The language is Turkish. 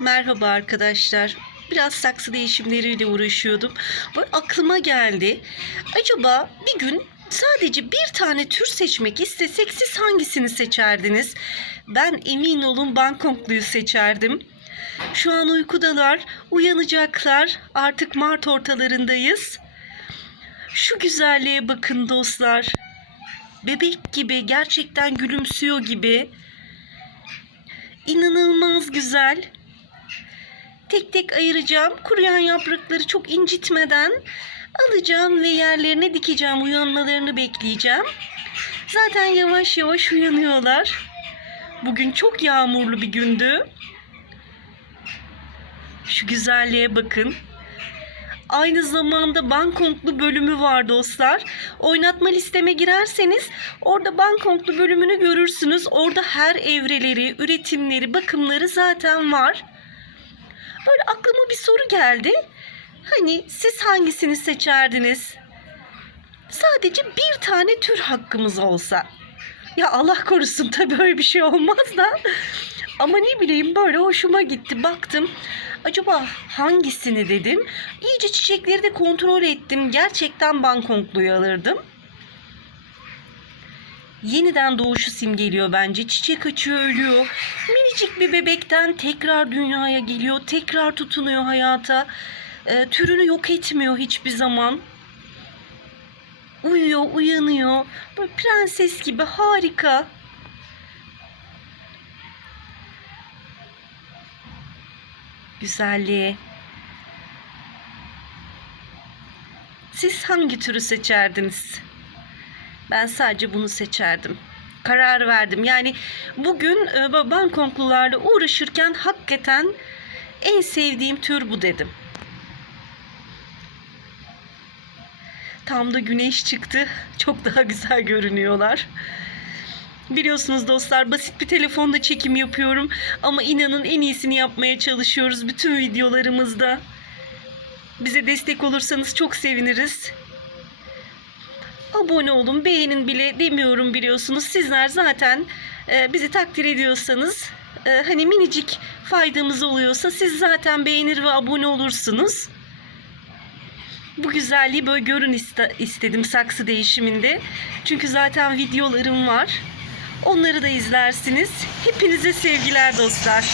Merhaba arkadaşlar. Biraz saksı değişimleriyle uğraşıyordum. Böyle aklıma geldi. Acaba bir gün sadece bir tane tür seçmek istesek siz hangisini seçerdiniz? Ben emin olun Bangkokluyu seçerdim. Şu an uykudalar, uyanacaklar. Artık Mart ortalarındayız. Şu güzelliğe bakın dostlar. Bebek gibi, gerçekten gülümsüyor gibi. İnanılmaz güzel. Tek tek ayıracağım. Kuruyan yaprakları çok incitmeden alacağım ve yerlerine dikeceğim. Uyanmalarını bekleyeceğim. Zaten yavaş yavaş uyanıyorlar. Bugün çok yağmurlu bir gündü. Şu güzelliğe bakın. Aynı zamanda Bangkoklu bölümü var dostlar. Oynatma listeme girerseniz orada Bangkoklu bölümünü görürsünüz. Orada her evreleri, üretimleri, bakımları zaten var. Bir soru geldi. Hani siz hangisini seçerdiniz? Sadece bir tane tür hakkımız olsa. Ya Allah korusun tabii öyle bir şey olmaz da. Ama ne bileyim böyle hoşuma gitti. Baktım acaba hangisini dedim. İyice çiçekleri de kontrol ettim. Gerçekten Bangkokluyu alırdım. Yeniden doğuşu simgeliyor bence. Çiçek açıyor, ölüyor. Minicik bir bebekten tekrar dünyaya geliyor. Tekrar tutunuyor hayata. Ee, türünü yok etmiyor hiçbir zaman. Uyuyor, uyanıyor. Böyle prenses gibi harika. Güzelliği. Siz hangi türü seçerdiniz? Ben sadece bunu seçerdim. Karar verdim. Yani bugün e, Bangkoklularla uğraşırken hakikaten en sevdiğim tür bu dedim. Tam da güneş çıktı. Çok daha güzel görünüyorlar. Biliyorsunuz dostlar basit bir telefonda çekim yapıyorum ama inanın en iyisini yapmaya çalışıyoruz bütün videolarımızda. Bize destek olursanız çok seviniriz. Abone olun, beğenin bile demiyorum biliyorsunuz. Sizler zaten e, bizi takdir ediyorsanız e, hani minicik faydamız oluyorsa siz zaten beğenir ve abone olursunuz. Bu güzelliği böyle görün iste- istedim saksı değişiminde. Çünkü zaten videolarım var. Onları da izlersiniz. Hepinize sevgiler dostlar.